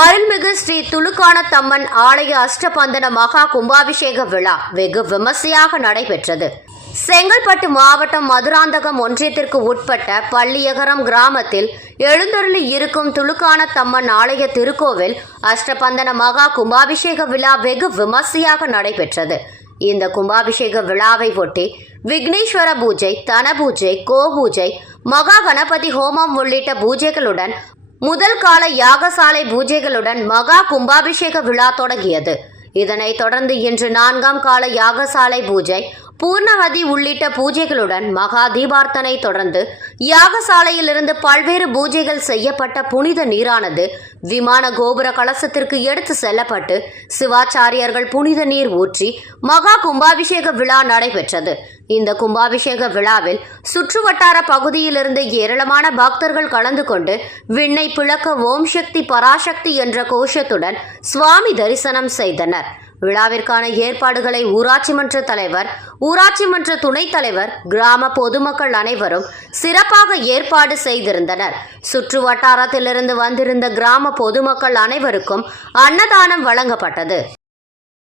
அருள்மிகு ஸ்ரீ துலுக்கானத்தம்மன் ஆலய அஷ்டபந்தன மகா கும்பாபிஷேக விழா வெகு விமர்சையாக நடைபெற்றது. செங்கல்பட்டு மாவட்டம் மதுராந்தகம் ஒன்றியத்திற்கு உட்பட்ட பள்ளியகரம் கிராமத்தில் எழுந்தருளி இருக்கும் துலுக்கானத்தம்மன் ஆலய திருக்கோவில் அஷ்டபந்தன மகா கும்பாபிஷேக விழா வெகு விமர்சையாக நடைபெற்றது. இந்த கும்பாபிஷேக விழாவை ஒட்டி விக்னேஸ்வர பூஜை தன பூஜை கோபூஜை மகா கணபதி ஹோமம் உள்ளிட்ட பூஜைகளுடன் முதல் கால யாகசாலை பூஜைகளுடன் மகா கும்பாபிஷேக விழா தொடங்கியது. இதனைத் தொடர்ந்து இன்று நான்காம் கால யாகசாலை பூஜை பூர்ணவதி உள்ளிட்ட பூஜைகளுடன் மகா தீபார்த்தனை தொடர்ந்து யாகசாலையிலிருந்து பல்வேறு பூஜைகள் செய்யப்பட்ட புனித நீரானது விமான கோபுர கலசத்திற்கு எடுத்து செல்லப்பட்டு சிவாச்சாரியர்கள் புனித நீர் ஊற்றி மகா கும்பாபிஷேக விழா நடைபெற்றது. இந்த கும்பாபிஷேக விழாவில் சுற்றுவட்டார பகுதியிலிருந்து ஏராளமான பக்தர்கள் கலந்து கொண்டு விண்ணை பிளக்க ஓம் சக்தி பராசக்தி என்ற கோஷத்துடன் சுவாமி தரிசனம் செய்தனர். விழாவிற்கான ஏற்பாடுகளை ஊராட்சி மன்ற தலைவர் ஊராட்சி மன்ற துணைத் தலைவர் கிராம பொதுமக்கள் அனைவரும் சிறப்பாக ஏற்பாடு செய்திருந்தனர். சுற்று வட்டாரத்திலிருந்து வந்திருந்த கிராம பொதுமக்கள் அனைவருக்கும் அன்னதானம் வழங்கப்பட்டது.